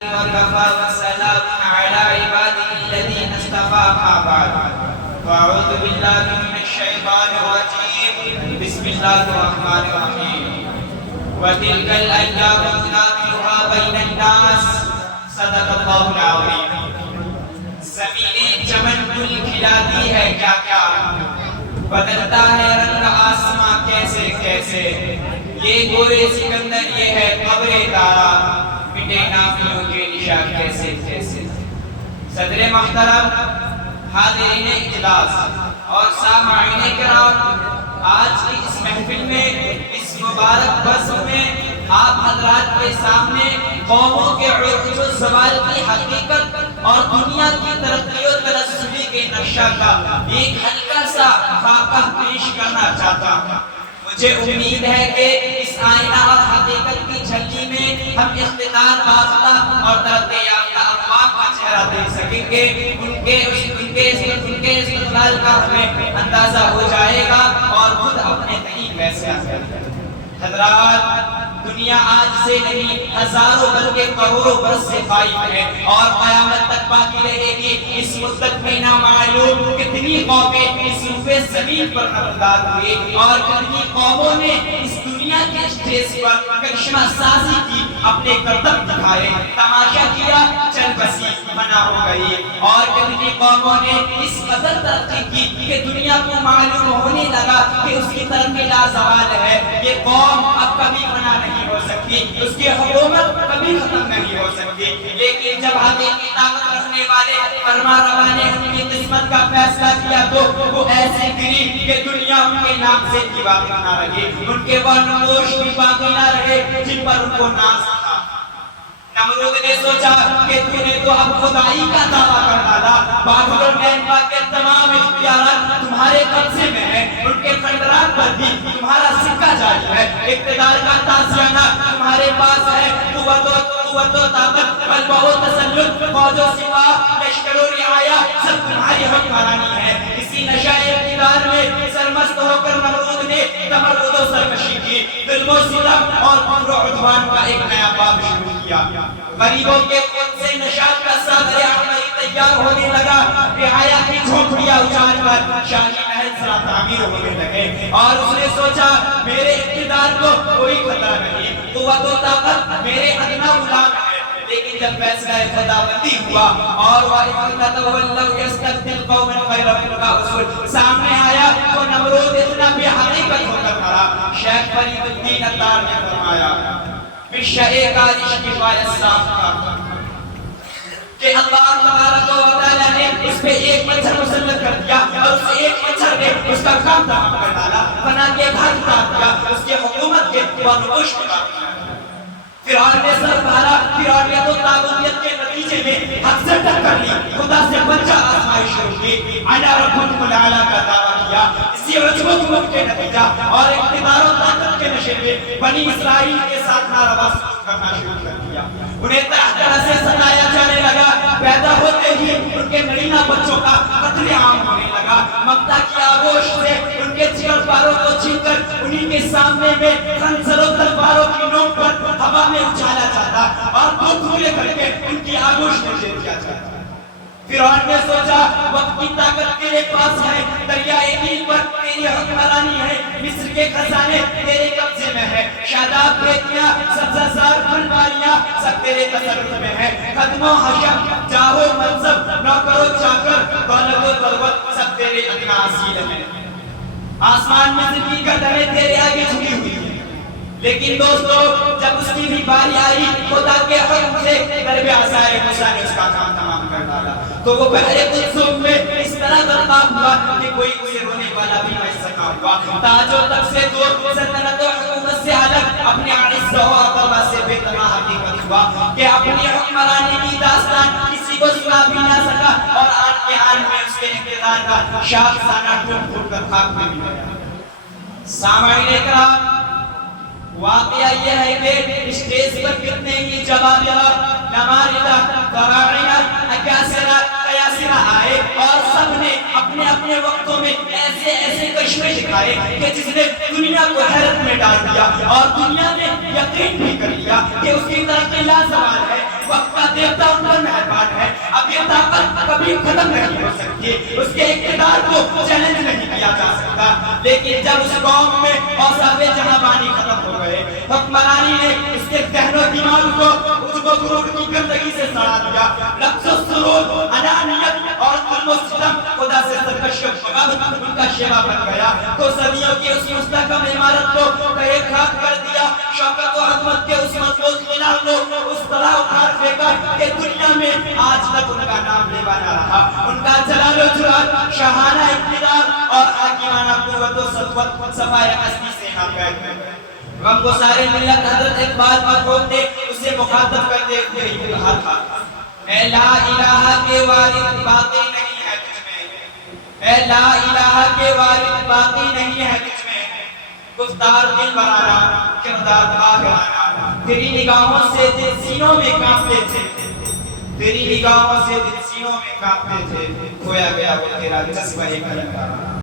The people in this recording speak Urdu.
وكفى وسلام على عباده الذين اصطفى ما بعد فأعوذ بالله من الشيطان الرجيم بسم الله الرحمن الرحيم وتلك الأيام نداولها بين الناس صدق الله العظيم زمینیں چمن گل کھلاتی ہے کیا کیا بدلتا ہے رنگ آسماں کیسے کیسے یہ گورے سکندر یہ ہے قبر دارا مٹے نامیوں کے نشاں کیسے کیسے صدر محترم حاضرین اجلاس اور سامعین کرام آج کی اس محفل میں اس مبارک بزم میں آپ حضرات کے سامنے قوموں کے عروج و زوال کی حقیقت اور دنیا کی ترقی و ترسلی کے نقشہ کا ایک ہلکا سا خاکہ پیش کرنا چاہتا ہوں۔ مجھے امید ہے کہ اس آئینہ اور حقیقت کی جھلکی میں ہم اقتدار یافتہ اور ترقی یافتہ اقوام کا چہرہ دیکھ سکیں گے۔ ان کے استقلال کا ہمیں اندازہ ہو جائے گا اور خود اپنے تئیں فیصلہ کریں گے۔ حضرات، دنیا آج سے نہیں ہزاروں بلکہ کروڑوں برس سے قائم ہے اور قیامت تک باقی رہے گی۔ اس مدت میں نامعلوم کتنی قومیں اس روئے زمین پر نمودار ہوئی اور کتنی قوموں نے اس دنیا کے اسٹیج پر کرشمہ سازی کی، اپنے کرتب دکھائے، تماشا کیا، چل بسی منع ہو گئی اور کتنی قوموں نے اس قدر ترقی کی کہ دنیا کو معلوم ہونے لگا کہ اس کی ترقی لازوال ہے۔ یہ قوم اب کبھی منع نہیں ہو سکتی، اس کی حکومت کبھی ختم نہیں ہو سکتی، لیکن جب حقیقی طاقت رکھنے والے فرما روا نے ان کی قسمت کا فیصلہ کیا تو وہ ایسے گری کہ دنیا ان کے نام سے کی باقی نہ رہی، ان کے وہ نموش بھی باقی نہ رہے جن پر ان کو ناز تھا۔ نمرود نے سوچا کہ تو نے تو اب خدائی کا دعویٰ کر ڈالا، بابل اور مینبا کے تمام اختیارات تمہارے قبضے میں ہیں، ان کے خنڈرات پر بھی تمہارا سکہ جاری ہے، اقتدار کا تازیانہ تمہارے پاس ہے، قوت و طاقت، غلبہ و تسلط، فوج و سپاہ، لشکر و رعایا سب تمہاری حکمرانی ہے۔ اسی نشہ اقتدار میں سرمست ہو کر نمرود نے تمرد و سرکشی کی، ظلم و ستم اور کفر و عدوان کا ایک نیا باب شروع کیا۔ غریبوں کے خون سے نشاط کا صادر احمدی تیار ہونے لگا، رعایا کی جھونپڑیاں اجاڑ کر شاہی محل سرا تعمیر ہونے لگے اور اس نے سوچا میرے اقتدار کو کوئی خطرہ نہیں، قوت و طاقت میرے ادنا غلام ہے۔ لیکن جب فیصلہ خداوندی ہوا اور وَإِن تَتَوَلَّوْا يَسْتَبْدِلْ قَوْمًا غَيْرَكُمْ کا اصول سامنے آیا تو نمرود اتنا بے حقیقت ہو کر مرا۔ شیخ فرید الدین عطار نے فرمایا بِالشَّئِ کَارِشْ کِفَایَ السَّافِقَ کہ اللہ تبارک و تعالیٰ نے اس پہ ایک مچھر مسلط کر دیا اور اس ایک مچھر نے اس کا کام تمام کر ڈالا، بنا کے گھر اتار دیا، اس کی حکومت کے بانوش اتار دیا۔ فرعون نے سر بھارا، فرعونیت و طاغوتیت کے نتیجے میں حق سے ٹکر لی، خدا سے بچہ آزمائش شروع کی، انا ربکم الاعلی کا دعویٰ کیا۔ اسی عجب و غرور کے نتیجہ اور اقتدار و طاقت کے نشے میں بنی اسرائیل کے ساتھ ناروا سلوک کرنا شروع کر دیا، انہیں طرح طرح سے ستایا جانے لگا۔ پیدا ہوتے ہی ان کے نرینہ بچوں کا قتل عام ہونے لگا، مکہ کی آغوش سے ان کے چیور پاروں کو چھین کر انہی کے سامنے میں خنجر و تلواروں کی نوک پر ہوا میں اچھالا جاتا اور دھولے کر کے ان کی آغوش میں دے دیا جاتا۔ فرعون نے سوچا وقت کی طاقت تیرے پاس ہے، دریائے نیل پر تیری حکمرانی ہے، مصر کے خزانے تیرے قبضے میں ہے، شاداب کھیتیاں سبززار پھل والیاں سب تیرے تصرف میں ہے، خدم و حشم، جاہ و منصب، نوکر و چاکر، دولت و ثروت سب تیرے ادنا حاصل ہے۔ آسمان میں زمین کا دمیں تیرے آگے جھکی ہوئی ہے، لیکن دوستو جب اس کی بھی باری آئی خدا کے حکم سے درب عصائے موسیٰ نے اس کا کام تمام کر ڈالا تو وہ بحر قلزم میں اس طرح غرقاب ہوا کہ کوئی اسے رونے والا بھی نہ سکا ہوا۔ تاج و تخت سے دور، سلطنت و حکومت سے الگ، اپنے عزت و عظمت سے بے پناہ حقیقت ہوا کہ اپنی حکمرانی کی داستان کسی کو سنا بھی نہ سکا اور آن کے حال میں اس کے اقتدار کا شاخسانہ ٹوٹ ٹوٹ کر خاک میں مل گیا۔ سامعین کرام، واقعہ یہ ہے کہ اسٹیج پر کتنے ہی جبابرہ، نماردہ، فراعنہ، اکاسرہ، قیاسرہ آئے اور سب نے اپنے اپنے وقتوں میں ایسے ایسے کشمے دکھائے کہ جس نے دنیا کو حیرت میں ڈال دیا اور دنیا نے یقین بھی کر لیا کہ اس کی ترقی لازوال ہے۔ وقت کا دیوتا ان پر مہربان ہے. اب یہ طاقت کبھی ختم نہیں ہو سکتی, اس کے اقتدار کو چیلنج نہیں کیا جا سکتا. لیکن جب اس قوم میں اوصاف جہاں ختم ہو گئے, حکمرانی نے اس کے ذہن و دماغ کو عجب و غرور کی گندگی سے سڑا دیا. نفس و سرور, انانیت اور ظلم و ستم خدا سے سرکش اب ان کا شیوا بن گیا. تو صدیوں کی اس مستحکم عمارت کو کہے خاک کر دیا. شوکت و عظمت کے اس مضبوط مینار کو اس طرح اکھاڑ پھینکا کہ دنیا میں آج تک ان کا نام لیوا نہ رہا. ان کا جلال و جلال, شاہانہ اقتدار اور حاکمانہ قوت و سطوت صفائے ہستی سے ناپید ہے. غم گسارے ملت حضرت اقبال مرحوم نے اسے مخاطب کرتے ہوئے یہ کہا تھا, اے لا الہ کے وارث باقی نہیں ہے تجھ میں, اے لا الہ کے وارث باقی نہیں ہے تجھ میں. گفتار دل بنانا, کردار آگ آنا, تیری نگاہوں سے دل سینوں میں کانپتے تھے, تیری نگاہوں سے دل سینوں میں کانپتے تھے. کھویا گیا وہ تیرا جذبہ قلم کا.